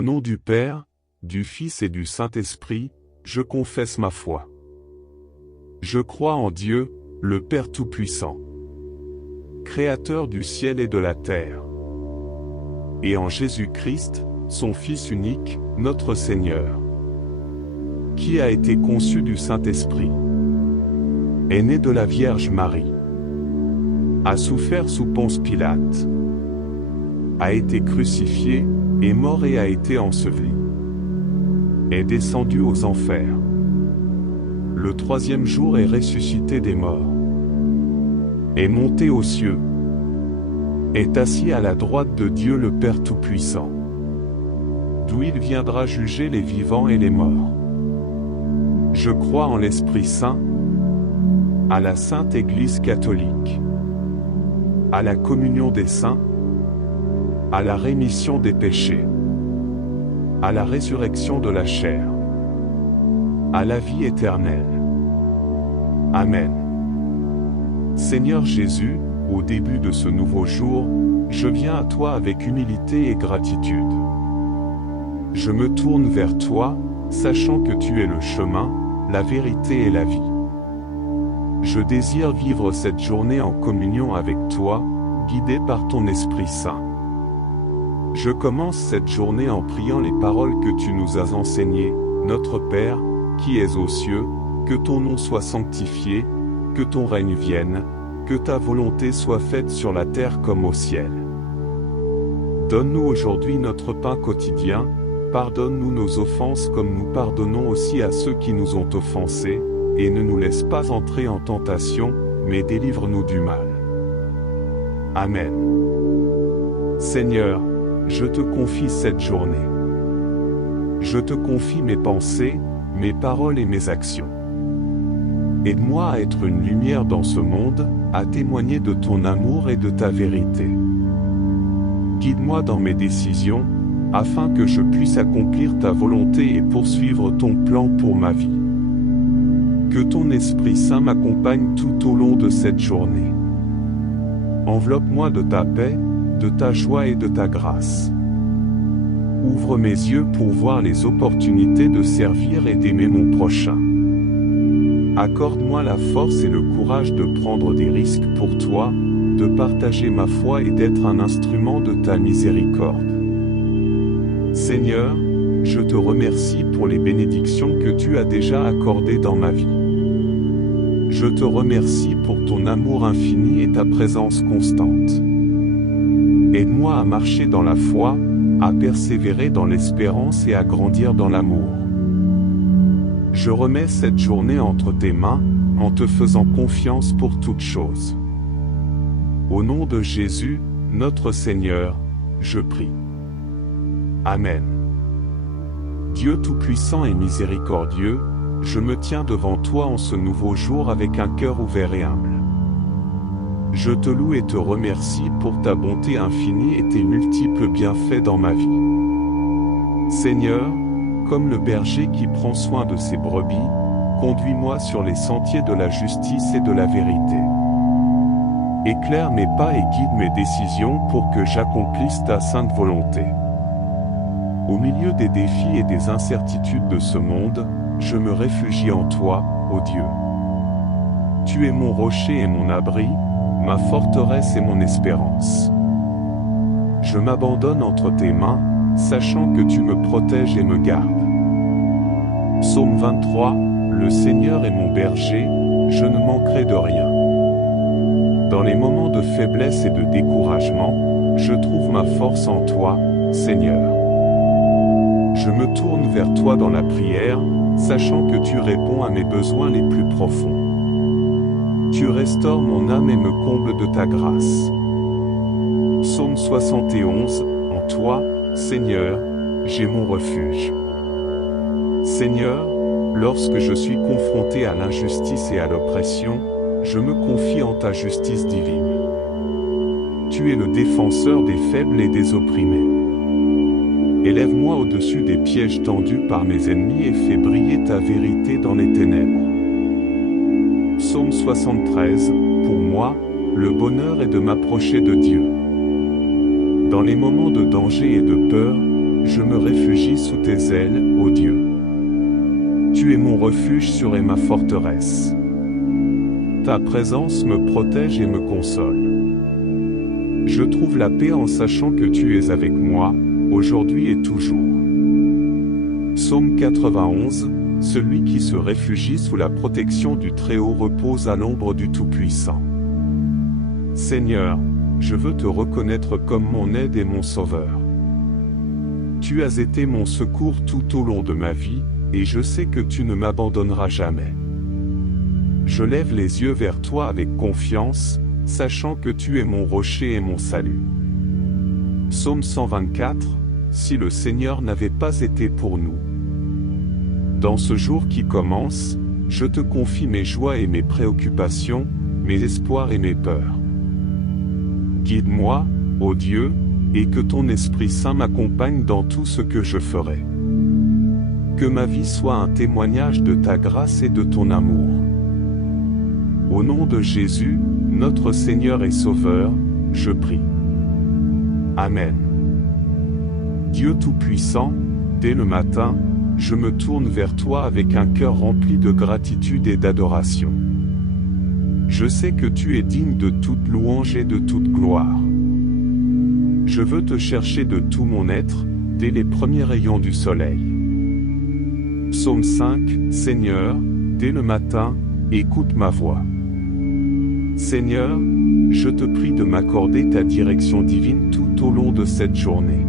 Au nom du Père, du Fils et du Saint-Esprit, je confesse ma foi. Je crois en Dieu, le Père Tout-Puissant, Créateur du ciel et de la terre, et en Jésus-Christ, son Fils unique, notre Seigneur, qui a été conçu du Saint-Esprit, est né de la Vierge Marie, a souffert sous Ponce Pilate, a été crucifié, est mort et a été enseveli, est descendu aux enfers. Le troisième jour est ressuscité des morts, est monté aux cieux, est assis à la droite de Dieu le Père Tout-Puissant, d'où il viendra juger les vivants et les morts. Je crois en l'Esprit Saint, à la Sainte Église catholique, à la communion des saints, à la rémission des péchés, à la résurrection de la chair, à la vie éternelle. Amen. Seigneur Jésus, au début de ce nouveau jour, je viens à toi avec humilité et gratitude. Je me tourne vers toi, sachant que tu es le chemin, la vérité et la vie. Je désire vivre cette journée en communion avec toi, guidé par ton Esprit Saint. Je commence cette journée en priant les paroles que tu nous as enseignées. Notre Père, qui es aux cieux, que ton nom soit sanctifié, que ton règne vienne, que ta volonté soit faite sur la terre comme au ciel. Donne-nous aujourd'hui notre pain quotidien, pardonne-nous nos offenses comme nous pardonnons aussi à ceux qui nous ont offensés, et ne nous laisse pas entrer en tentation, mais délivre-nous du mal. Amen. Seigneur, je te confie cette journée. Je te confie mes pensées, mes paroles et mes actions. Aide-moi à être une lumière dans ce monde, à témoigner de ton amour et de ta vérité. Guide-moi dans mes décisions, afin que je puisse accomplir ta volonté et poursuivre ton plan pour ma vie. Que ton Esprit Saint m'accompagne tout au long de cette journée. Enveloppe-moi de ta paix, de ta joie et de ta grâce. Ouvre mes yeux pour voir les opportunités de servir et d'aimer mon prochain. Accorde-moi la force et le courage de prendre des risques pour toi, de partager ma foi et d'être un instrument de ta miséricorde. Seigneur, je te remercie pour les bénédictions que tu as déjà accordées dans ma vie. Je te remercie pour ton amour infini et ta présence constante. Aide-moi à marcher dans la foi, à persévérer dans l'espérance et à grandir dans l'amour. Je remets cette journée entre tes mains, en te faisant confiance pour toutes choses. Au nom de Jésus, notre Seigneur, je prie. Amen. Dieu Tout-Puissant et miséricordieux, je me tiens devant toi en ce nouveau jour avec un cœur ouvert et humble. Je te loue et te remercie pour ta bonté infinie et tes multiples bienfaits dans ma vie. Seigneur, comme le berger qui prend soin de ses brebis, conduis-moi sur les sentiers de la justice et de la vérité. Éclaire mes pas et guide mes décisions pour que j'accomplisse ta sainte volonté. Au milieu des défis et des incertitudes de ce monde, je me réfugie en toi, ô Dieu. Tu es mon rocher et mon abri, ma forteresse et mon espérance. Je m'abandonne entre tes mains, sachant que tu me protèges et me gardes. Psaume 23, le Seigneur est mon berger, je ne manquerai de rien. Dans les moments de faiblesse et de découragement, je trouve ma force en toi, Seigneur. Je me tourne vers toi dans la prière, sachant que tu réponds à mes besoins les plus profonds. Tu restaures mon âme et me combles de ta grâce. Psaume 71, en toi, Seigneur, j'ai mon refuge. Seigneur, lorsque je suis confronté à l'injustice et à l'oppression, je me confie en ta justice divine. Tu es le défenseur des faibles et des opprimés. Élève-moi au-dessus des pièges tendus par mes ennemis et fais briller ta vérité dans les ténèbres. Psaume 73, pour moi, le bonheur est de m'approcher de Dieu. Dans les moments de danger et de peur, Je me réfugie sous tes ailes, ô Dieu. Tu es mon refuge sûr et ma forteresse. Ta présence me protège et me console. Je trouve la paix en sachant que tu es avec moi, aujourd'hui et toujours. Psaume 91, celui qui se réfugie sous la protection du Très-Haut repose à l'ombre du Tout-Puissant. Seigneur, je veux te reconnaître comme mon aide et mon sauveur. Tu as été mon secours tout au long de ma vie, et je sais que tu ne m'abandonneras jamais. Je lève les yeux vers toi avec confiance, sachant que tu es mon rocher et mon salut. Psaume 124, si le Seigneur n'avait pas été pour nous. Dans ce jour qui commence, je te confie mes joies et mes préoccupations, mes espoirs et mes peurs. Guide-moi, ô Dieu, et que ton Esprit Saint m'accompagne dans tout ce que je ferai. Que ma vie soit un témoignage de ta grâce et de ton amour. Au nom de Jésus, notre Seigneur et Sauveur, je prie. Amen. Dieu Tout-Puissant, dès le matin, je me tourne vers toi avec un cœur rempli de gratitude et d'adoration. Je sais que tu es digne de toute louange et de toute gloire. Je veux te chercher de tout mon être, dès les premiers rayons du soleil. Psaume 5, Seigneur, dès le matin, écoute ma voix. Seigneur, je te prie de m'accorder ta direction divine tout au long de cette journée.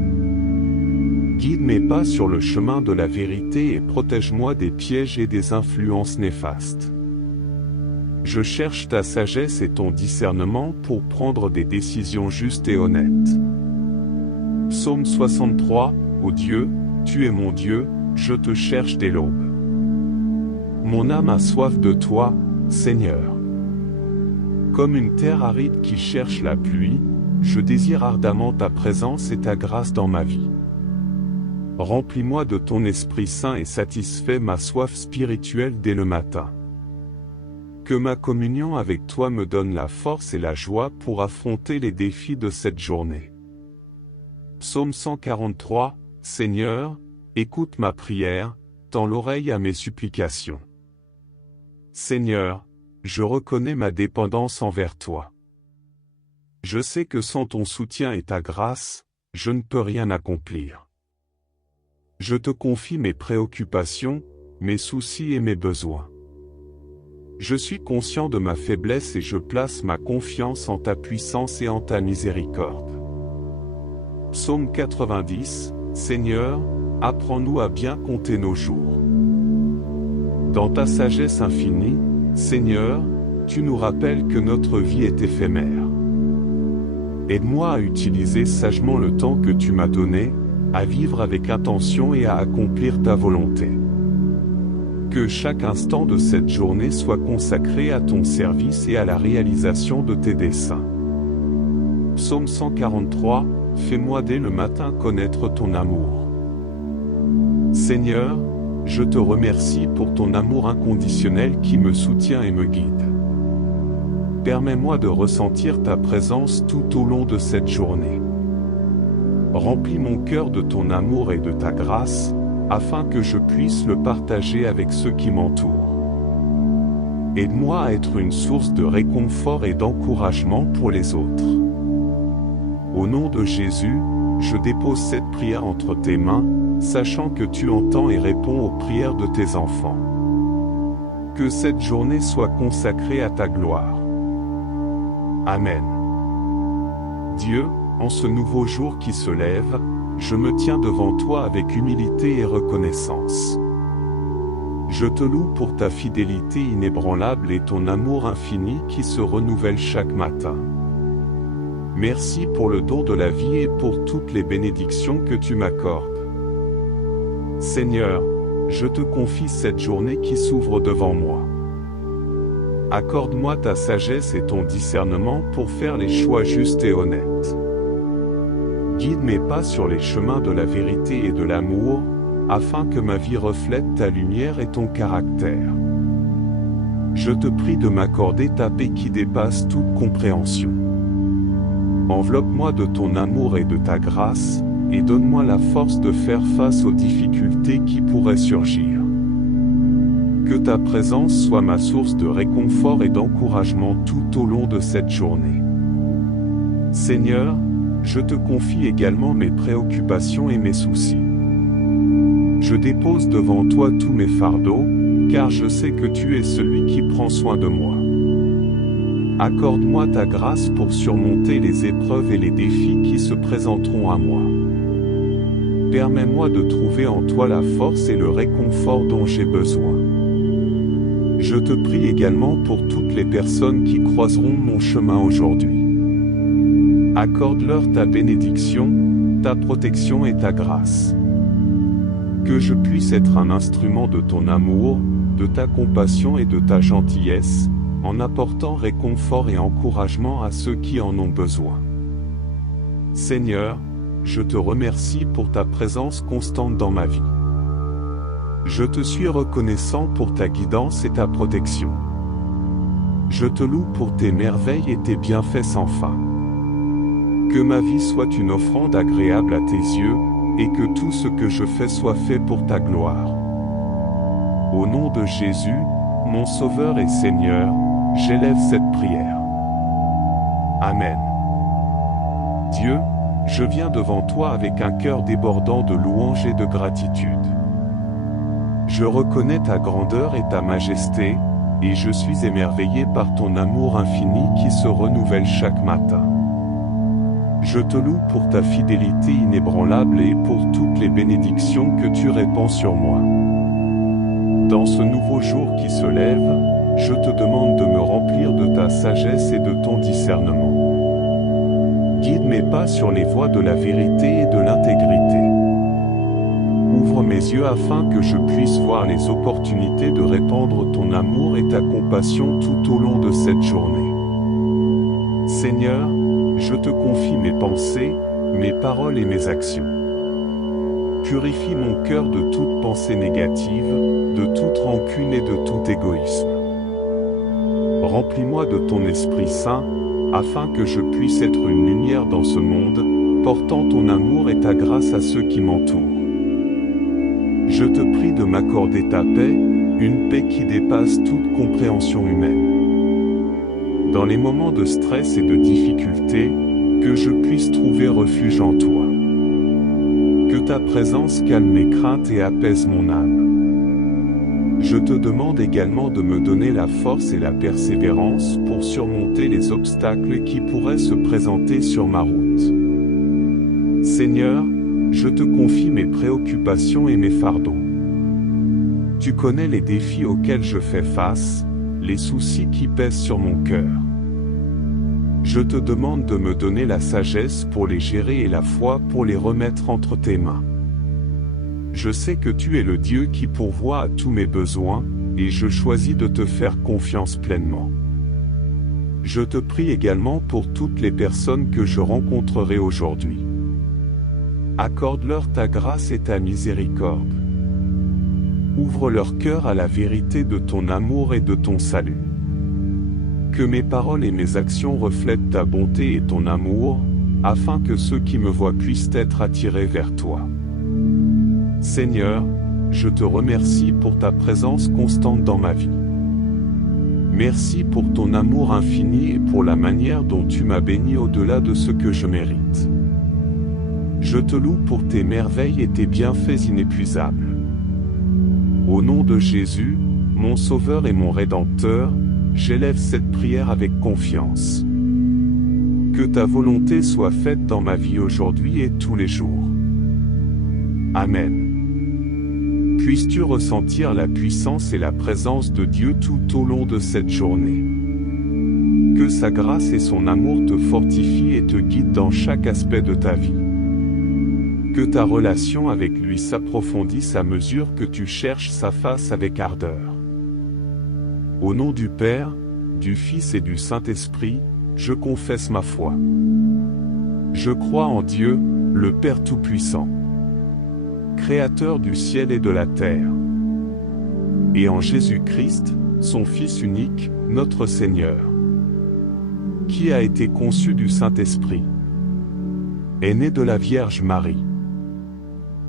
Guide mes pas sur le chemin de la vérité et protège-moi des pièges et des influences néfastes. Je cherche ta sagesse et ton discernement pour prendre des décisions justes et honnêtes. Psaume 63, ô Dieu, tu es mon Dieu, je te cherche dès l'aube. Mon âme a soif de toi, Seigneur. Comme une terre aride qui cherche la pluie, je désire ardemment ta présence et ta grâce dans ma vie. Remplis-moi de ton Esprit Saint et satisfais ma soif spirituelle dès le matin. Que ma communion avec toi me donne la force et la joie pour affronter les défis de cette journée. Psaume 143, Seigneur, écoute ma prière, tends l'oreille à mes supplications. Seigneur, je reconnais ma dépendance envers toi. Je sais que sans ton soutien et ta grâce, je ne peux rien accomplir. Je te confie mes préoccupations, mes soucis et mes besoins. Je suis conscient de ma faiblesse et je place ma confiance en ta puissance et en ta miséricorde. Psaume 90, Seigneur, apprends-nous à bien compter nos jours. Dans ta sagesse infinie, Seigneur, tu nous rappelles que notre vie est éphémère. Aide-moi à utiliser sagement le temps que tu m'as donné, à vivre avec intention et à accomplir ta volonté. Que chaque instant de cette journée soit consacré à ton service et à la réalisation de tes desseins. Psaume 143, fais-moi dès le matin connaître ton amour. Seigneur, je te remercie pour ton amour inconditionnel qui me soutient et me guide. Permets-moi de ressentir ta présence tout au long de cette journée. Remplis mon cœur de ton amour et de ta grâce, afin que je puisse le partager avec ceux qui m'entourent. Aide-moi à être une source de réconfort et d'encouragement pour les autres. Au nom de Jésus, je dépose cette prière entre tes mains, sachant que tu entends et réponds aux prières de tes enfants. Que cette journée soit consacrée à ta gloire. Amen. Dieu, en ce nouveau jour qui se lève, je me tiens devant toi avec humilité et reconnaissance. Je te loue pour ta fidélité inébranlable et ton amour infini qui se renouvelle chaque matin. Merci pour le don de la vie et pour toutes les bénédictions que tu m'accordes. Seigneur, je te confie cette journée qui s'ouvre devant moi. Accorde-moi ta sagesse et ton discernement pour faire les choix justes et honnêtes. Guide mes pas sur les chemins de la vérité et de l'amour, afin que ma vie reflète ta lumière et ton caractère. Je te prie de m'accorder ta paix qui dépasse toute compréhension. Enveloppe-moi de ton amour et de ta grâce, et donne-moi la force de faire face aux difficultés qui pourraient surgir. Que ta présence soit ma source de réconfort et d'encouragement tout au long de cette journée. Seigneur, je te confie également mes préoccupations et mes soucis. Je dépose devant toi tous mes fardeaux, car je sais que tu es celui qui prend soin de moi. Accorde-moi ta grâce pour surmonter les épreuves et les défis qui se présenteront à moi. Permets-moi de trouver en toi la force et le réconfort dont j'ai besoin. Je te prie également pour toutes les personnes qui croiseront mon chemin aujourd'hui. Accorde-leur ta bénédiction, ta protection et ta grâce. Que je puisse être un instrument de ton amour, de ta compassion et de ta gentillesse, en apportant réconfort et encouragement à ceux qui en ont besoin. Seigneur, je te remercie pour ta présence constante dans ma vie. Je te suis reconnaissant pour ta guidance et ta protection. Je te loue pour tes merveilles et tes bienfaits sans fin. Que ma vie soit une offrande agréable à tes yeux, et que tout ce que je fais soit fait pour ta gloire. Au nom de Jésus, mon Sauveur et Seigneur, j'élève cette prière. Amen. Dieu, je viens devant toi avec un cœur débordant de louange et de gratitude. Je reconnais ta grandeur et ta majesté, et je suis émerveillé par ton amour infini qui se renouvelle chaque matin. Je te loue pour ta fidélité inébranlable et pour toutes les bénédictions que tu répands sur moi. Dans ce nouveau jour qui se lève, je te demande de me remplir de ta sagesse et de ton discernement. Guide mes pas sur les voies de la vérité et de l'intégrité. Ouvre mes yeux afin que je puisse voir les opportunités de répandre ton amour et ta compassion tout au long de cette journée. Seigneur, je te confie mes pensées, mes paroles et mes actions. Purifie mon cœur de toute pensée négative, de toute rancune et de tout égoïsme. Remplis-moi de ton Esprit Saint, afin que je puisse être une lumière dans ce monde, portant ton amour et ta grâce à ceux qui m'entourent. Je te prie de m'accorder ta paix, une paix qui dépasse toute compréhension humaine. Dans les moments de stress et de difficulté, que je puisse trouver refuge en toi. Que ta présence calme mes craintes et apaise mon âme. Je te demande également de me donner la force et la persévérance pour surmonter les obstacles qui pourraient se présenter sur ma route. Seigneur, je te confie mes préoccupations et mes fardeaux. Tu connais les défis auxquels je fais face, les soucis qui pèsent sur mon cœur. Je te demande de me donner la sagesse pour les gérer et la foi pour les remettre entre tes mains. Je sais que tu es le Dieu qui pourvoit à tous mes besoins, et je choisis de te faire confiance pleinement. Je te prie également pour toutes les personnes que je rencontrerai aujourd'hui. Accorde-leur ta grâce et ta miséricorde. Ouvre leur cœur à la vérité de ton amour et de ton salut. Que mes paroles et mes actions reflètent ta bonté et ton amour, afin que ceux qui me voient puissent être attirés vers toi. Seigneur, je te remercie pour ta présence constante dans ma vie. Merci pour ton amour infini et pour la manière dont tu m'as béni au-delà de ce que je mérite. Je te loue pour tes merveilles et tes bienfaits inépuisables. Au nom de Jésus, mon Sauveur et mon Rédempteur, j'élève cette prière avec confiance. Que ta volonté soit faite dans ma vie aujourd'hui et tous les jours. Amen. Puisses-tu ressentir la puissance et la présence de Dieu tout au long de cette journée. Que sa grâce et son amour te fortifient et te guident dans chaque aspect de ta vie. Que ta relation avec lui s'approfondisse à mesure que tu cherches sa face avec ardeur. Au nom du Père, du Fils et du Saint-Esprit, je confesse ma foi. Je crois en Dieu, le Père Tout-Puissant, Créateur du ciel et de la terre, et en Jésus-Christ, son Fils unique, notre Seigneur, qui a été conçu du Saint-Esprit, est né de la Vierge Marie,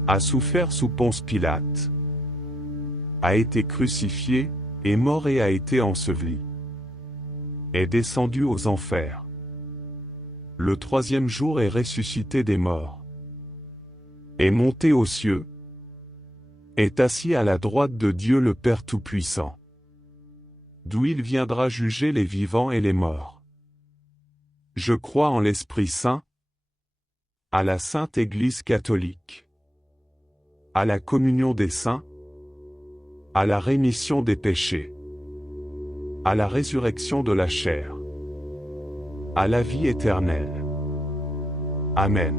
a souffert sous Ponce Pilate, a été crucifié, est mort et a été enseveli, est descendu aux enfers. Le troisième jour est ressuscité des morts, est monté aux cieux, est assis à la droite de Dieu le Père Tout-Puissant, d'où il viendra juger les vivants et les morts. Je crois en l'Esprit Saint, à la Sainte Église catholique, à la communion des saints, à la rémission des péchés, à la résurrection de la chair, à la vie éternelle. Amen.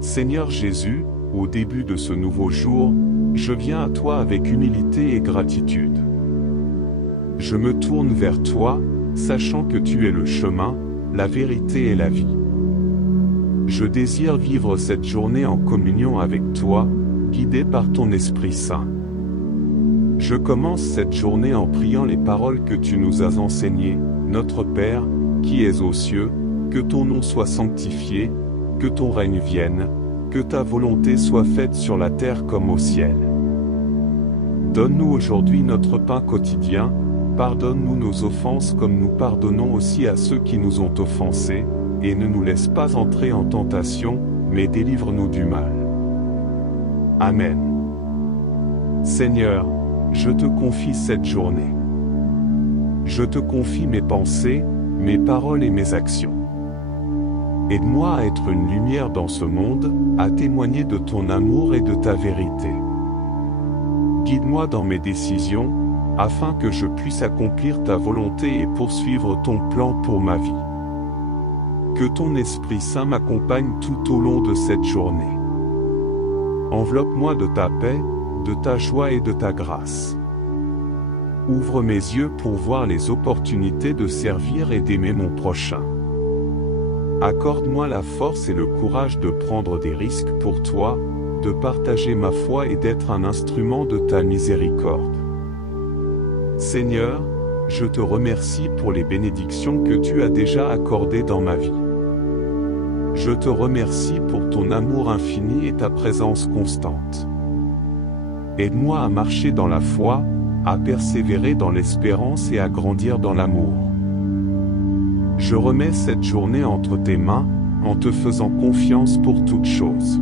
Seigneur Jésus, au début de ce nouveau jour, je viens à toi avec humilité et gratitude. Je me tourne vers toi, sachant que tu es le chemin, la vérité et la vie. Je désire vivre cette journée en communion avec toi, guidé par ton Esprit Saint. Je commence cette journée en priant les paroles que tu nous as enseignées. Notre Père, qui es aux cieux, que ton nom soit sanctifié, que ton règne vienne, que ta volonté soit faite sur la terre comme au ciel. Donne-nous aujourd'hui notre pain quotidien, pardonne-nous nos offenses comme nous pardonnons aussi à ceux qui nous ont offensés, et ne nous laisse pas entrer en tentation, mais délivre-nous du mal. Amen. Seigneur, je te confie cette journée. Je te confie mes pensées, mes paroles et mes actions. Aide-moi à être une lumière dans ce monde, à témoigner de ton amour et de ta vérité. Guide-moi dans mes décisions, afin que je puisse accomplir ta volonté et poursuivre ton plan pour ma vie. Que ton Esprit Saint m'accompagne tout au long de cette journée. Enveloppe-moi de ta paix, de ta joie et de ta grâce. Ouvre mes yeux pour voir les opportunités de servir et d'aimer mon prochain. Accorde-moi la force et le courage de prendre des risques pour toi, de partager ma foi et d'être un instrument de ta miséricorde. Seigneur, je te remercie pour les bénédictions que tu as déjà accordées dans ma vie. Je te remercie pour ton amour infini et ta présence constante. Aide-moi à marcher dans la foi, à persévérer dans l'espérance et à grandir dans l'amour. Je remets cette journée entre tes mains, en te faisant confiance pour toutes choses.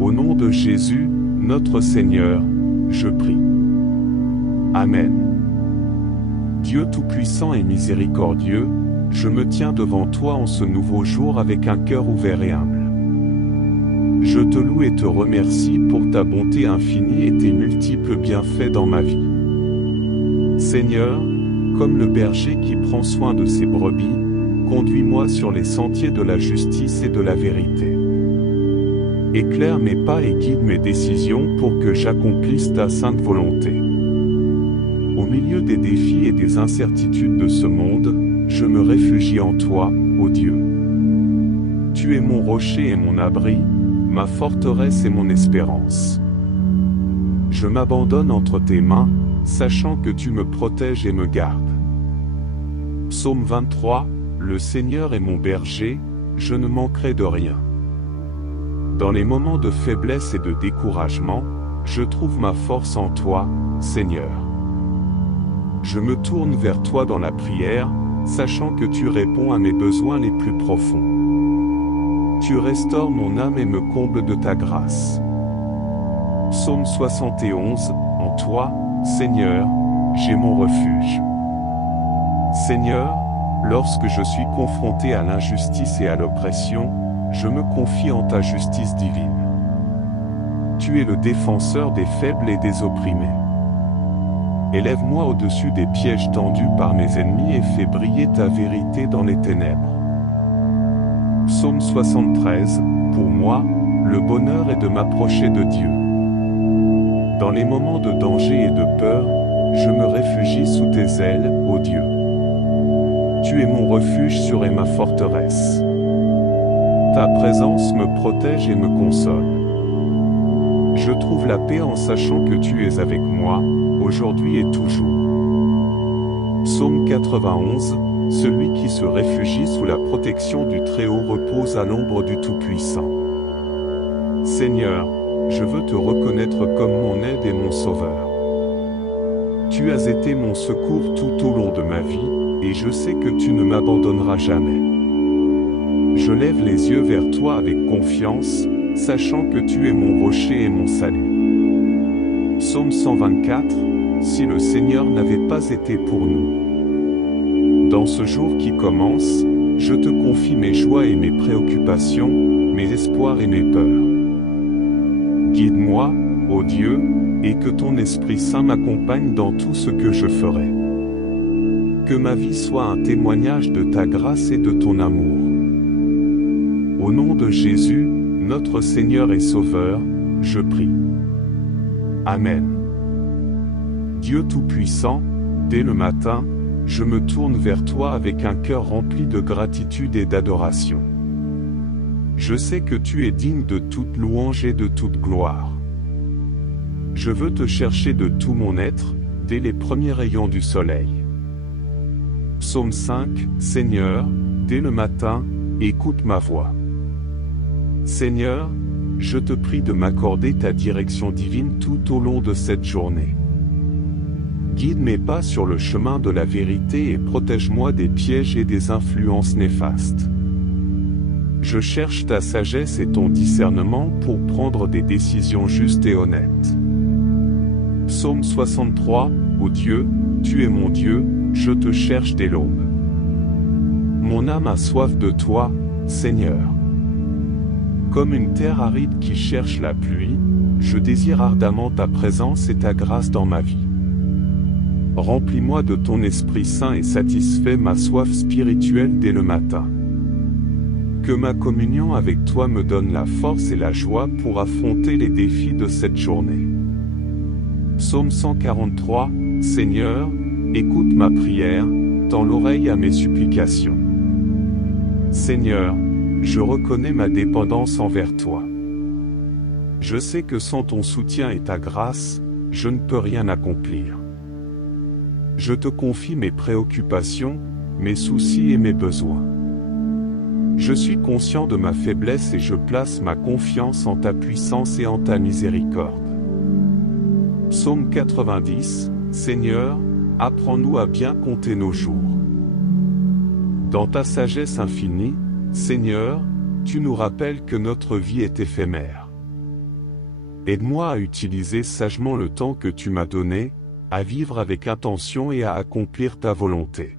Au nom de Jésus, notre Seigneur, je prie. Amen. Dieu Tout-Puissant et miséricordieux, je me tiens devant toi en ce nouveau jour avec un cœur ouvert et humble. Je te loue et te remercie pour ta bonté infinie et tes multiples bienfaits dans ma vie. Seigneur, comme le berger qui prend soin de ses brebis, conduis-moi sur les sentiers de la justice et de la vérité. Éclaire mes pas et guide mes décisions pour que j'accomplisse ta sainte volonté. Au milieu des défis et des incertitudes de ce monde, je me réfugie en toi, ô Dieu. Tu es mon rocher et mon abri, ma forteresse et mon espérance. Je m'abandonne entre tes mains, sachant que tu me protèges et me gardes. Psaume 23, le Seigneur est mon berger, je ne manquerai de rien. Dans les moments de faiblesse et de découragement, je trouve ma force en toi, Seigneur. Je me tourne vers toi dans la prière, sachant que tu réponds à mes besoins les plus profonds. Tu restaures mon âme et me combles de ta grâce. Psaume 71, en toi, Seigneur, j'ai mon refuge. Seigneur, lorsque je suis confronté à l'injustice et à l'oppression, je me confie en ta justice divine. Tu es le défenseur des faibles et des opprimés. Élève-moi au-dessus des pièges tendus par mes ennemis et fais briller ta vérité dans les ténèbres. Psaume 73, pour moi, le bonheur est de m'approcher de Dieu. Dans les moments de danger et de peur, je me réfugie sous tes ailes, ô Dieu. Tu es mon refuge sûr et ma forteresse. Ta présence me protège et me console. Je trouve la paix en sachant que tu es avec moi, aujourd'hui et toujours. Psaume 91, celui qui se réfugie sous la protection du Très-Haut repose à l'ombre du Tout-Puissant. Seigneur, je veux te reconnaître comme mon aide et mon sauveur. Tu as été mon secours tout au long de ma vie, et je sais que tu ne m'abandonneras jamais. Je lève les yeux vers toi avec confiance, sachant que tu es mon rocher et mon salut. Psaume 124, si le Seigneur n'avait pas été pour nous. Dans ce jour qui commence, je te confie mes joies et mes préoccupations, mes espoirs et mes peurs. Guide-moi, ô Dieu, et que ton Esprit Saint m'accompagne dans tout ce que je ferai. Que ma vie soit un témoignage de ta grâce et de ton amour. Au nom de Jésus, notre Seigneur et Sauveur, je prie. Amen. Dieu Tout-Puissant, dès le matin, je me tourne vers toi avec un cœur rempli de gratitude et d'adoration. Je sais que tu es digne de toute louange et de toute gloire. Je veux te chercher de tout mon être, dès les premiers rayons du soleil. Psaume 5, Seigneur, dès le matin, écoute ma voix. Seigneur, je te prie de m'accorder ta direction divine tout au long de cette journée. Guide mes pas sur le chemin de la vérité et protège-moi des pièges et des influences néfastes. Je cherche ta sagesse et ton discernement pour prendre des décisions justes et honnêtes. Psaume 63, ô Dieu, tu es mon Dieu, je te cherche dès l'aube. Mon âme a soif de toi, Seigneur. Comme une terre aride qui cherche la pluie, je désire ardemment ta présence et ta grâce dans ma vie. Remplis-moi de ton Esprit Saint et satisfais ma soif spirituelle dès le matin. Que ma communion avec toi me donne la force et la joie pour affronter les défis de cette journée. Psaume 143, Seigneur, écoute ma prière, tends l'oreille à mes supplications. Seigneur, je reconnais ma dépendance envers toi. Je sais que sans ton soutien et ta grâce, je ne peux rien accomplir. Je te confie mes préoccupations, mes soucis et mes besoins. Je suis conscient de ma faiblesse et je place ma confiance en ta puissance et en ta miséricorde. Psaume 90, Seigneur, apprends-nous à bien compter nos jours. Dans ta sagesse infinie, Seigneur, tu nous rappelles que notre vie est éphémère. Aide-moi à utiliser sagement le temps que tu m'as donné, à vivre avec intention et à accomplir ta volonté.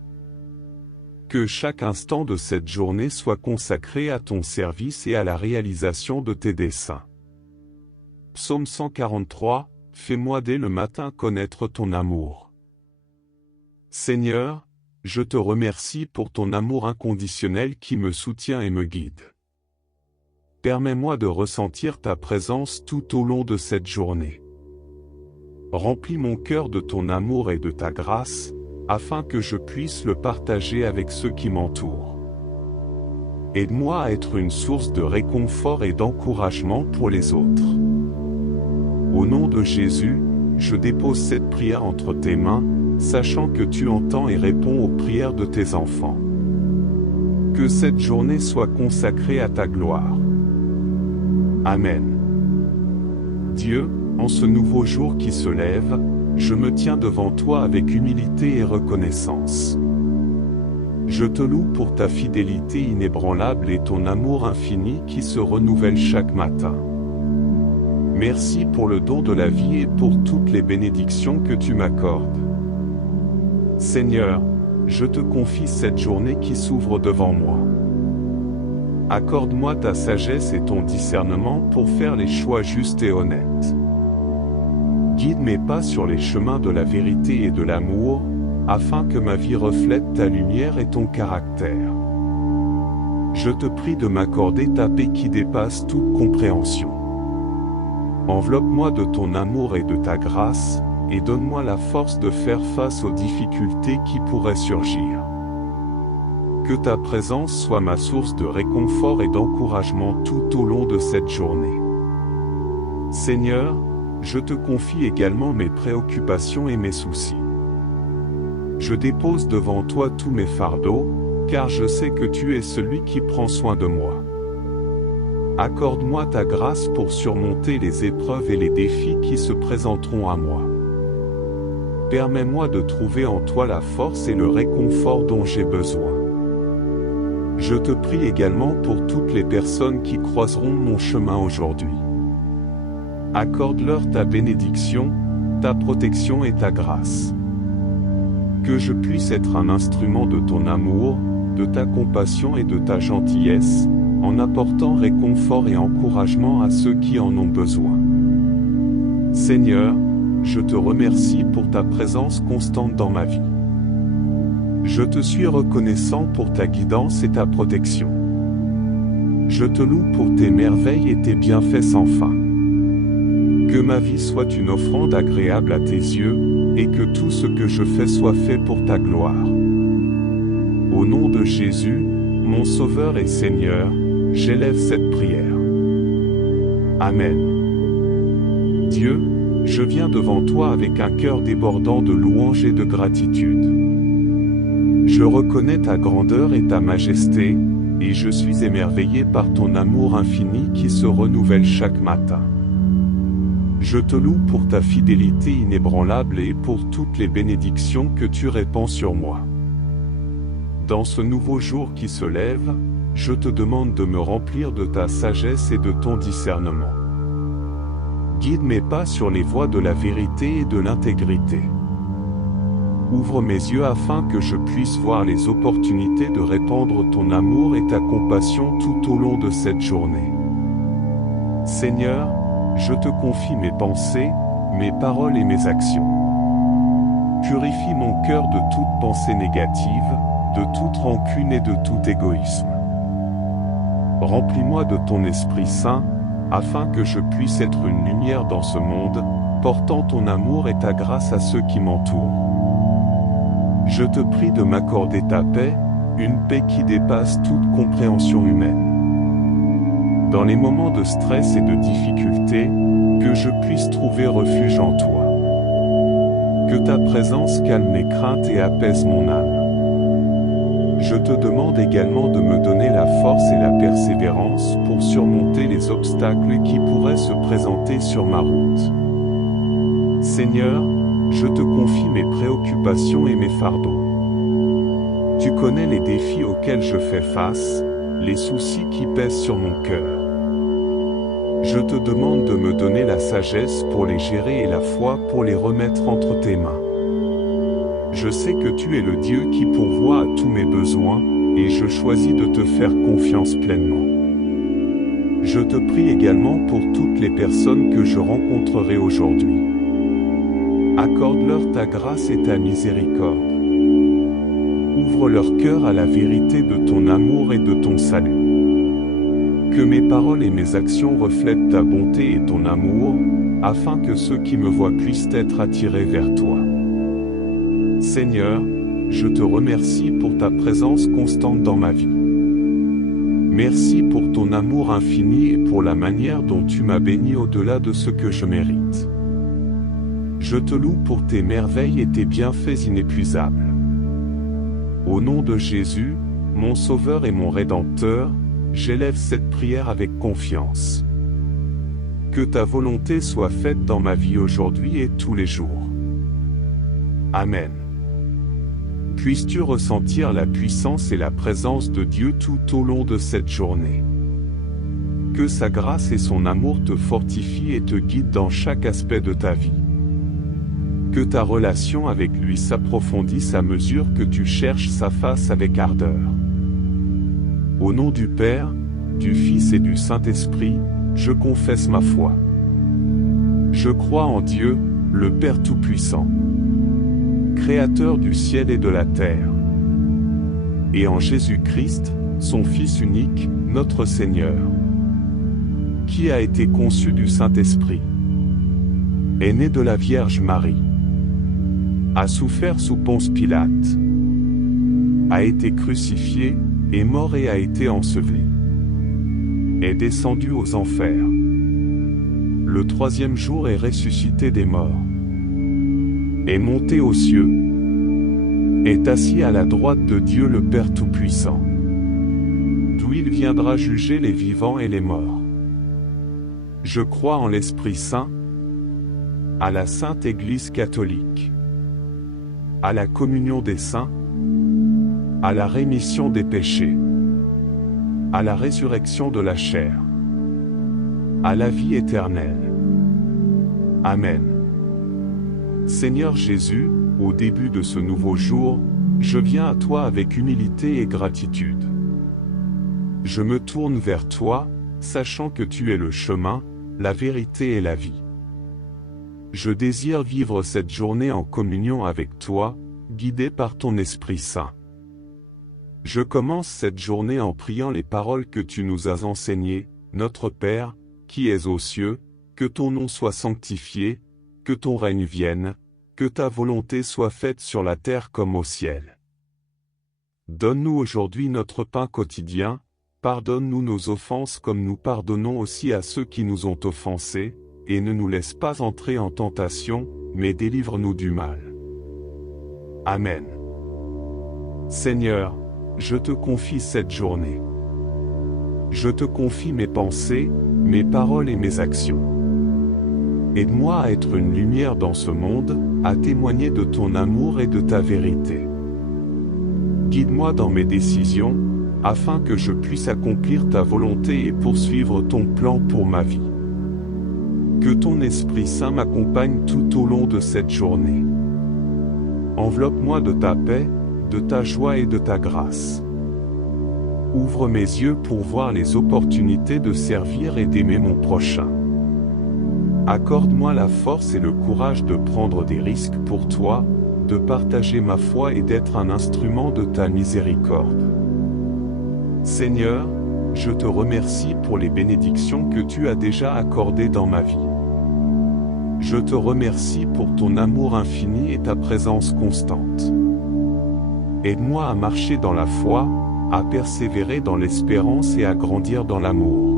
Que chaque instant de cette journée soit consacré à ton service et à la réalisation de tes desseins. Psaume 143, fais-moi dès le matin connaître ton amour. Seigneur, je te remercie pour ton amour inconditionnel qui me soutient et me guide. Permets-moi de ressentir ta présence tout au long de cette journée. Remplis mon cœur de ton amour et de ta grâce, afin que je puisse le partager avec ceux qui m'entourent. Aide-moi à être une source de réconfort et d'encouragement pour les autres. Au nom de Jésus, je dépose cette prière entre tes mains, sachant que tu entends et réponds aux prières de tes enfants. Que cette journée soit consacrée à ta gloire. Amen. Dieu, en ce nouveau jour qui se lève, je me tiens devant toi avec humilité et reconnaissance. Je te loue pour ta fidélité inébranlable et ton amour infini qui se renouvelle chaque matin. Merci pour le don de la vie et pour toutes les bénédictions que tu m'accordes. Seigneur, je te confie cette journée qui s'ouvre devant moi. Accorde-moi ta sagesse et ton discernement pour faire les choix justes et honnêtes. Guide mes pas sur les chemins de la vérité et de l'amour, afin que ma vie reflète ta lumière et ton caractère. Je te prie de m'accorder ta paix qui dépasse toute compréhension. Enveloppe-moi de ton amour et de ta grâce, et donne-moi la force de faire face aux difficultés qui pourraient surgir. Que ta présence soit ma source de réconfort et d'encouragement tout au long de cette journée. Seigneur, je te confie également mes préoccupations et mes soucis. Je dépose devant toi tous mes fardeaux, car je sais que tu es celui qui prend soin de moi. Accorde-moi ta grâce pour surmonter les épreuves et les défis qui se présenteront à moi. Permets-moi de trouver en toi la force et le réconfort dont j'ai besoin. Je te prie également pour toutes les personnes qui croiseront mon chemin aujourd'hui. Accorde-leur ta bénédiction, ta protection et ta grâce. Que je puisse être un instrument de ton amour, de ta compassion et de ta gentillesse, en apportant réconfort et encouragement à ceux qui en ont besoin. Seigneur, je te remercie pour ta présence constante dans ma vie. Je te suis reconnaissant pour ta guidance et ta protection. Je te loue pour tes merveilles et tes bienfaits sans fin. Que ma vie soit une offrande agréable à tes yeux, et que tout ce que je fais soit fait pour ta gloire. Au nom de Jésus, mon Sauveur et Seigneur, j'élève cette prière. Amen. Dieu, je viens devant toi avec un cœur débordant de louange et de gratitude. Je reconnais ta grandeur et ta majesté, et je suis émerveillé par ton amour infini qui se renouvelle chaque matin. Je te loue pour ta fidélité inébranlable et pour toutes les bénédictions que tu répands sur moi. Dans ce nouveau jour qui se lève, je te demande de me remplir de ta sagesse et de ton discernement. Guide mes pas sur les voies de la vérité et de l'intégrité. Ouvre mes yeux afin que je puisse voir les opportunités de répandre ton amour et ta compassion tout au long de cette journée. Seigneur, je te confie mes pensées, mes paroles et mes actions. Purifie mon cœur de toute pensée négative, de toute rancune et de tout égoïsme. Remplis-moi de ton Esprit Saint, afin que je puisse être une lumière dans ce monde, portant ton amour et ta grâce à ceux qui m'entourent. Je te prie de m'accorder ta paix, une paix qui dépasse toute compréhension humaine. Dans les moments de stress et de difficulté, que je puisse trouver refuge en toi. Que ta présence calme mes craintes et apaise mon âme. Je te demande également de me donner la force et la persévérance pour surmonter les obstacles qui pourraient se présenter sur ma route. Seigneur, je te confie mes préoccupations et mes fardeaux. Tu connais les défis auxquels je fais face, les soucis qui pèsent sur mon cœur. Je te demande de me donner la sagesse pour les gérer et la foi pour les remettre entre tes mains. Je sais que tu es le Dieu qui pourvoit à tous mes besoins, et je choisis de te faire confiance pleinement. Je te prie également pour toutes les personnes que je rencontrerai aujourd'hui. Accorde-leur ta grâce et ta miséricorde. Ouvre leur cœur à la vérité de ton amour et de ton salut. Que mes paroles et mes actions reflètent ta bonté et ton amour, afin que ceux qui me voient puissent être attirés vers toi. Seigneur, je te remercie pour ta présence constante dans ma vie. Merci pour ton amour infini et pour la manière dont tu m'as béni au-delà de ce que je mérite. Je te loue pour tes merveilles et tes bienfaits inépuisables. Au nom de Jésus, mon Sauveur et mon Rédempteur, j'élève cette prière avec confiance. Que ta volonté soit faite dans ma vie aujourd'hui et tous les jours. Amen. Puisses-tu ressentir la puissance et la présence de Dieu tout au long de cette journée. Que sa grâce et son amour te fortifient et te guident dans chaque aspect de ta vie. Que ta relation avec lui s'approfondisse à mesure que tu cherches sa face avec ardeur. Au nom du Père, du Fils et du Saint-Esprit, je confesse ma foi. Je crois en Dieu, le Père Tout-Puissant, Créateur du ciel et de la terre, et en Jésus-Christ, son Fils unique, notre Seigneur, qui a été conçu du Saint-Esprit, est né de la Vierge Marie, a souffert sous Ponce Pilate, a été crucifié, est mort et a été enseveli, est descendu aux enfers. Le troisième jour est ressuscité des morts, est monté aux cieux, est assis à la droite de Dieu le Père Tout-Puissant, d'où il viendra juger les vivants et les morts. Je crois en l'Esprit Saint, à la Sainte Église catholique, à la communion des saints, à la rémission des péchés, à la résurrection de la chair, à la vie éternelle. Amen. Seigneur Jésus, au début de ce nouveau jour, je viens à toi avec humilité et gratitude. Je me tourne vers toi, sachant que tu es le chemin, la vérité et la vie. Je désire vivre cette journée en communion avec toi, guidé par ton Esprit Saint. Je commence cette journée en priant les paroles que tu nous as enseignées. Notre Père, qui es aux cieux, que ton nom soit sanctifié, que ton règne vienne, que ta volonté soit faite sur la terre comme au ciel. Donne-nous aujourd'hui notre pain quotidien, pardonne-nous nos offenses comme nous pardonnons aussi à ceux qui nous ont offensés, et ne nous laisse pas entrer en tentation, mais délivre-nous du mal. Amen. Seigneur, je te confie cette journée. Je te confie mes pensées, mes paroles et mes actions. Aide-moi à être une lumière dans ce monde, à témoigner de ton amour et de ta vérité. Guide-moi dans mes décisions, afin que je puisse accomplir ta volonté et poursuivre ton plan pour ma vie. Que ton Esprit Saint m'accompagne tout au long de cette journée. Enveloppe-moi de ta paix, de ta joie et de ta grâce. Ouvre mes yeux pour voir les opportunités de servir et d'aimer mon prochain. Accorde-moi la force et le courage de prendre des risques pour toi, de partager ma foi et d'être un instrument de ta miséricorde. Seigneur, je te remercie pour les bénédictions que tu as déjà accordées dans ma vie. Je te remercie pour ton amour infini et ta présence constante. Aide-moi à marcher dans la foi, à persévérer dans l'espérance et à grandir dans l'amour.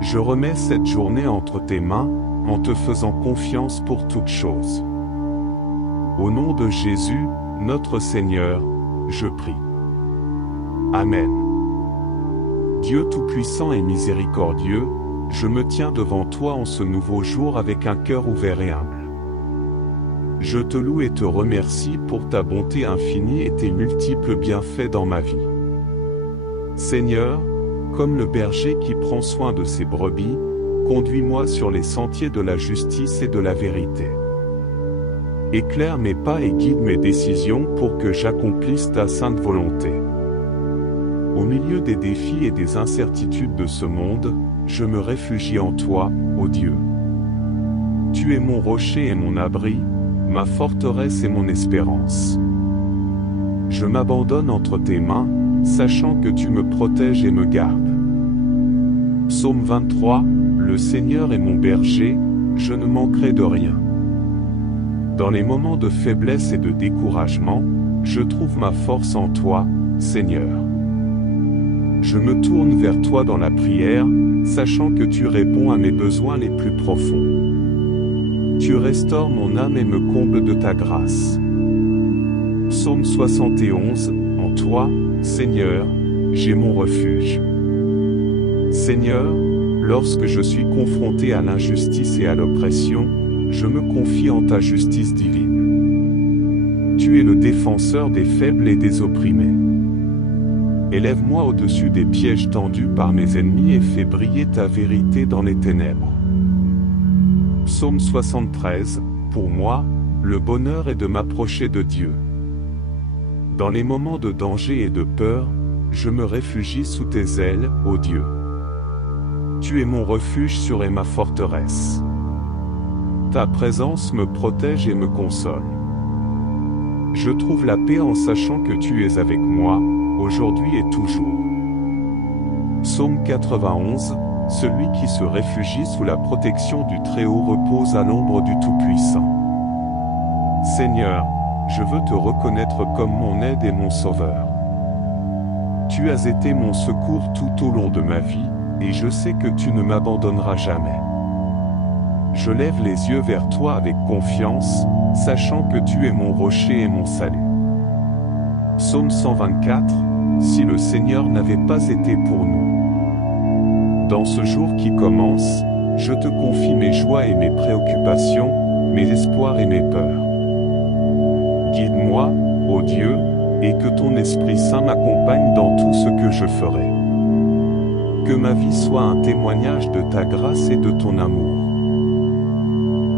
Je remets cette journée entre tes mains, en te faisant confiance pour toutes choses. Au nom de Jésus, notre Seigneur, je prie. Amen. Dieu Tout-Puissant et Miséricordieux, je me tiens devant toi en ce nouveau jour avec un cœur ouvert et humble. Je te loue et te remercie pour ta bonté infinie et tes multiples bienfaits dans ma vie. Seigneur, comme le berger qui prend soin de ses brebis, conduis-moi sur les sentiers de la justice et de la vérité. Éclaire mes pas et guide mes décisions pour que j'accomplisse ta sainte volonté. Au milieu des défis et des incertitudes de ce monde, je me réfugie en toi, ô Dieu. Tu es mon rocher et mon abri, ma forteresse et mon espérance. Je m'abandonne entre tes mains, sachant que tu me protèges et me gardes. Psaume 23, le Seigneur est mon berger, je ne manquerai de rien. Dans les moments de faiblesse et de découragement, je trouve ma force en toi, Seigneur. Je me tourne vers toi dans la prière, sachant que tu réponds à mes besoins les plus profonds. Tu restaures mon âme et me combles de ta grâce. Psaume 71, en toi, Seigneur, j'ai mon refuge. Seigneur, lorsque je suis confronté à l'injustice et à l'oppression, je me confie en ta justice divine. Tu es le défenseur des faibles et des opprimés. Élève-moi au-dessus des pièges tendus par mes ennemis et fais briller ta vérité dans les ténèbres. Psaume 73, pour moi, le bonheur est de m'approcher de Dieu. Dans les moments de danger et de peur, je me réfugie sous tes ailes, ô Dieu. Tu es mon refuge sûr et ma forteresse. Ta présence me protège et me console. Je trouve la paix en sachant que tu es avec moi, aujourd'hui et toujours. Psaume 91, celui qui se réfugie sous la protection du Très-Haut repose à l'ombre du Tout-Puissant. Seigneur, je veux te reconnaître comme mon aide et mon sauveur. Tu as été mon secours tout au long de ma vie, et je sais que tu ne m'abandonneras jamais. Je lève les yeux vers toi avec confiance, sachant que tu es mon rocher et mon salut. Psaume 124, si le Seigneur n'avait pas été pour nous, Dans ce jour qui commence, je te confie mes joies et mes préoccupations, mes espoirs et mes peurs. Guide-moi, ô Dieu, et que ton Esprit Saint m'accompagne dans tout ce que je ferai. Que ma vie soit un témoignage de ta grâce et de ton amour.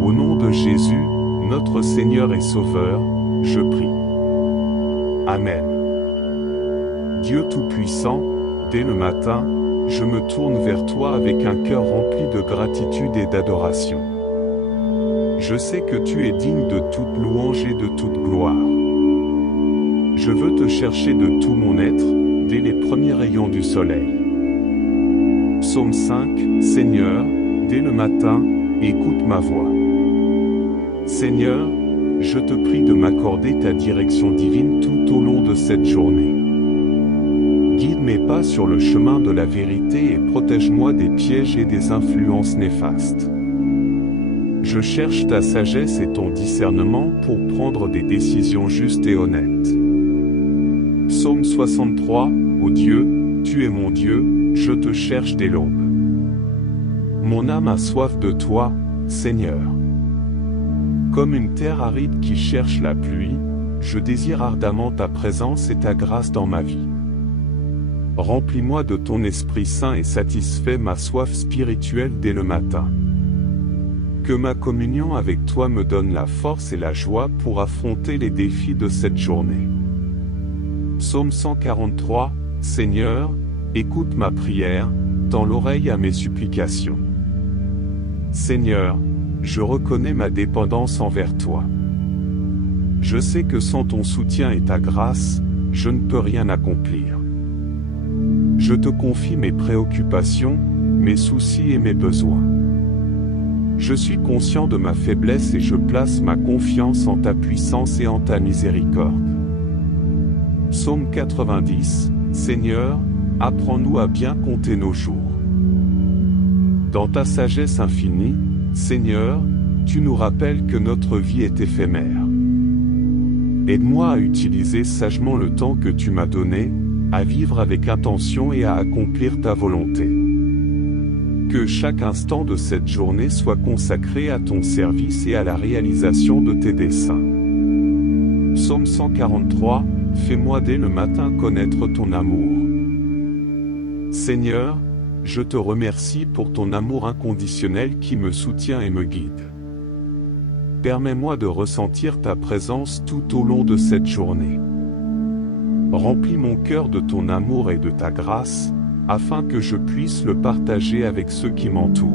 Au nom de Jésus, notre Seigneur et Sauveur, je prie. Amen. Dieu Tout-Puissant, dès le matin, je me tourne vers toi avec un cœur rempli de gratitude et d'adoration. Je sais que tu es digne de toute louange et de toute gloire. Je veux te chercher de tout mon être, dès les premiers rayons du soleil. Psaume 5, Seigneur, dès le matin, écoute ma voix. Seigneur, je te prie de m'accorder ta direction divine tout au long de cette journée. Guide mes pas sur le chemin de la vérité et protège-moi des pièges et des influences néfastes. Je cherche ta sagesse et ton discernement pour prendre des décisions justes et honnêtes. Psaume 63, ô Dieu, tu es mon Dieu, je te cherche dès l'aube. Mon âme a soif de toi, Seigneur. Comme une terre aride qui cherche la pluie, je désire ardemment ta présence et ta grâce dans ma vie. Remplis-moi de ton Esprit Saint et satisfais ma soif spirituelle dès le matin. Que ma communion avec toi me donne la force et la joie pour affronter les défis de cette journée. Psaume 143, Seigneur, écoute ma prière, tends l'oreille à mes supplications. Seigneur, je reconnais ma dépendance envers toi. Je sais que sans ton soutien et ta grâce, je ne peux rien accomplir. Je te confie mes préoccupations, mes soucis et mes besoins. Je suis conscient de ma faiblesse et je place ma confiance en ta puissance et en ta miséricorde. Psaume 90, Seigneur, apprends-nous à bien compter nos jours. Dans ta sagesse infinie, Seigneur, tu nous rappelles que notre vie est éphémère. Aide-moi à utiliser sagement le temps que tu m'as donné, à vivre avec intention et à accomplir ta volonté. Que chaque instant de cette journée soit consacré à ton service et à la réalisation de tes desseins. Psaume 143, fais-moi dès le matin connaître ton amour. Seigneur, je te remercie pour ton amour inconditionnel qui me soutient et me guide. Permets-moi de ressentir ta présence tout au long de cette journée. Remplis mon cœur de ton amour et de ta grâce, afin que je puisse le partager avec ceux qui m'entourent.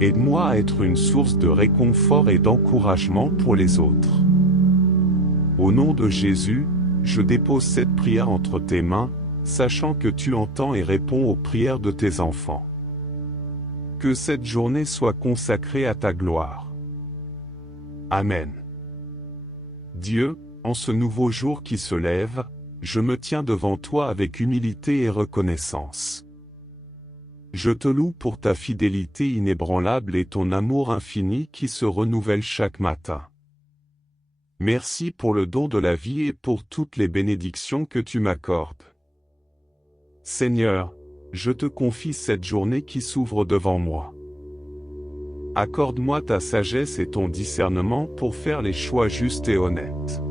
Aide-moi à être une source de réconfort et d'encouragement pour les autres. Au nom de Jésus, je dépose cette prière entre tes mains, sachant que tu entends et réponds aux prières de tes enfants. Que cette journée soit consacrée à ta gloire. Amen. Dieu, en ce nouveau jour qui se lève, je me tiens devant toi avec humilité et reconnaissance. Je te loue pour ta fidélité inébranlable et ton amour infini qui se renouvelle chaque matin. Merci pour le don de la vie et pour toutes les bénédictions que tu m'accordes. Seigneur, je te confie cette journée qui s'ouvre devant moi. Accorde-moi ta sagesse et ton discernement pour faire les choix justes et honnêtes.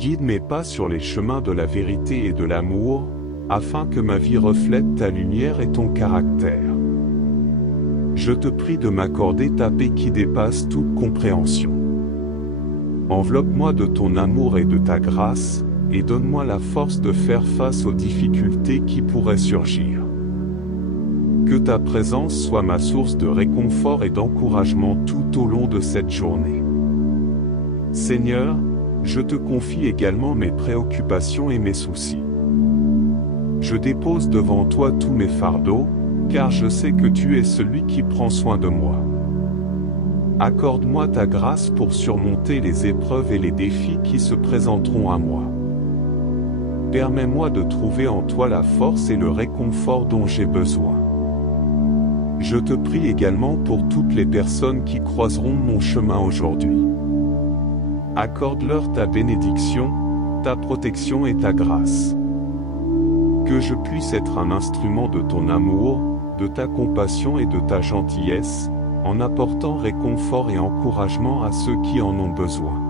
Guide mes pas sur les chemins de la vérité et de l'amour, afin que ma vie reflète ta lumière et ton caractère. Je te prie de m'accorder ta paix qui dépasse toute compréhension. Enveloppe-moi de ton amour et de ta grâce, et donne-moi la force de faire face aux difficultés qui pourraient surgir. Que ta présence soit ma source de réconfort et d'encouragement tout au long de cette journée. Seigneur, je te confie également mes préoccupations et mes soucis. Je dépose devant toi tous mes fardeaux, car je sais que tu es celui qui prend soin de moi. Accorde-moi ta grâce pour surmonter les épreuves et les défis qui se présenteront à moi. Permets-moi de trouver en toi la force et le réconfort dont j'ai besoin. Je te prie également pour toutes les personnes qui croiseront mon chemin aujourd'hui. Accorde-leur ta bénédiction, ta protection et ta grâce. Que je puisse être un instrument de ton amour, de ta compassion et de ta gentillesse, en apportant réconfort et encouragement à ceux qui en ont besoin.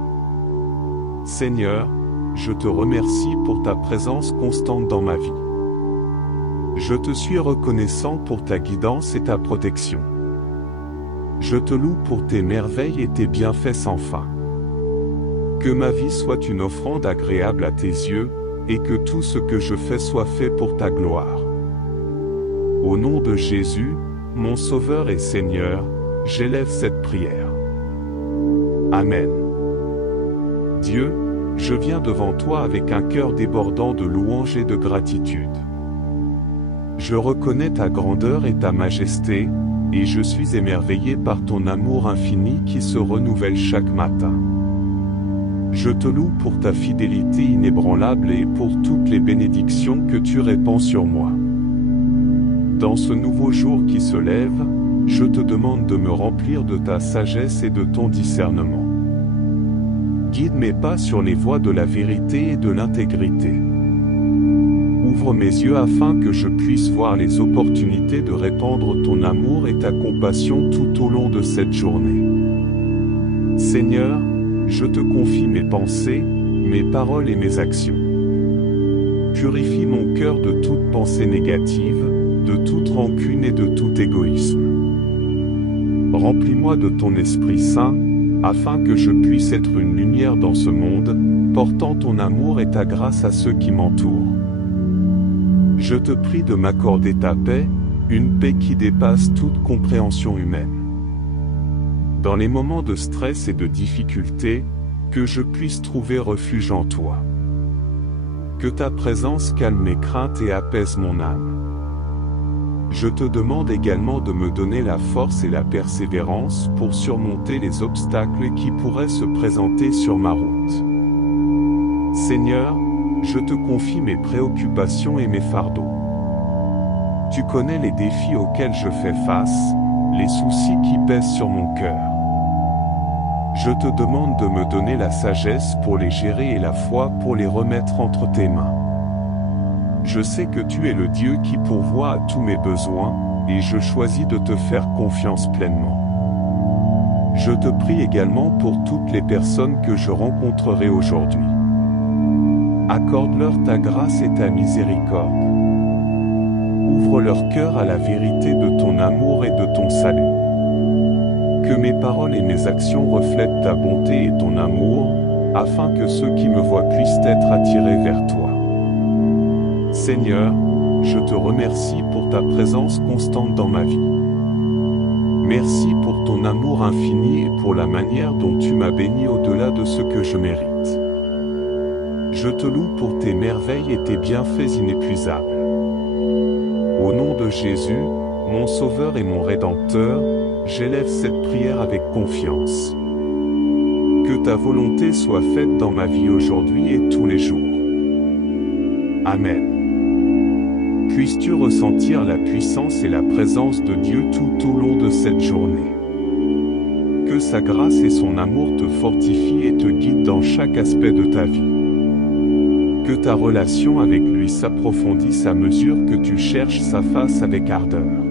Seigneur, je te remercie pour ta présence constante dans ma vie. Je te suis reconnaissant pour ta guidance et ta protection. Je te loue pour tes merveilles et tes bienfaits sans fin. Que ma vie soit une offrande agréable à tes yeux, et que tout ce que je fais soit fait pour ta gloire. Au nom de Jésus, mon Sauveur et Seigneur, j'élève cette prière. Amen. Dieu, je viens devant toi avec un cœur débordant de louange et de gratitude. Je reconnais ta grandeur et ta majesté, et je suis émerveillé par ton amour infini qui se renouvelle chaque matin. Je te loue pour ta fidélité inébranlable et pour toutes les bénédictions que tu répands sur moi. Dans ce nouveau jour qui se lève, je te demande de me remplir de ta sagesse et de ton discernement. Guide mes pas sur les voies de la vérité et de l'intégrité. Ouvre mes yeux afin que je puisse voir les opportunités de répandre ton amour et ta compassion tout au long de cette journée. Seigneur, je te confie mes pensées, mes paroles et mes actions. Purifie mon cœur de toute pensée négative, de toute rancune et de tout égoïsme. Remplis-moi de ton Esprit Saint, afin que je puisse être une lumière dans ce monde, portant ton amour et ta grâce à ceux qui m'entourent. Je te prie de m'accorder ta paix, une paix qui dépasse toute compréhension humaine. Dans les moments de stress et de difficulté, que je puisse trouver refuge en toi. Que ta présence calme mes craintes et apaise mon âme. Je te demande également de me donner la force et la persévérance pour surmonter les obstacles qui pourraient se présenter sur ma route. Seigneur, je te confie mes préoccupations et mes fardeaux. Tu connais les défis auxquels je fais face, les soucis qui pèsent sur mon cœur. Je te demande de me donner la sagesse pour les gérer et la foi pour les remettre entre tes mains. Je sais que tu es le Dieu qui pourvoit à tous mes besoins, et je choisis de te faire confiance pleinement. Je te prie également pour toutes les personnes que je rencontrerai aujourd'hui. Accorde-leur ta grâce et ta miséricorde. Ouvre leur cœur à la vérité de ton amour et de ton salut. Que mes paroles et mes actions reflètent ta bonté et ton amour, afin que ceux qui me voient puissent être attirés vers toi. Seigneur, je te remercie pour ta présence constante dans ma vie. Merci pour ton amour infini et pour la manière dont tu m'as béni au-delà de ce que je mérite. Je te loue pour tes merveilles et tes bienfaits inépuisables. Au nom de Jésus, mon Sauveur et mon Rédempteur, j'élève cette prière avec confiance. Que ta volonté soit faite dans ma vie aujourd'hui et tous les jours. Amen. Puisses-tu ressentir la puissance et la présence de Dieu tout au long de cette journée. Que sa grâce et son amour te fortifient et te guident dans chaque aspect de ta vie. Que ta relation avec lui s'approfondisse à mesure que tu cherches sa face avec ardeur.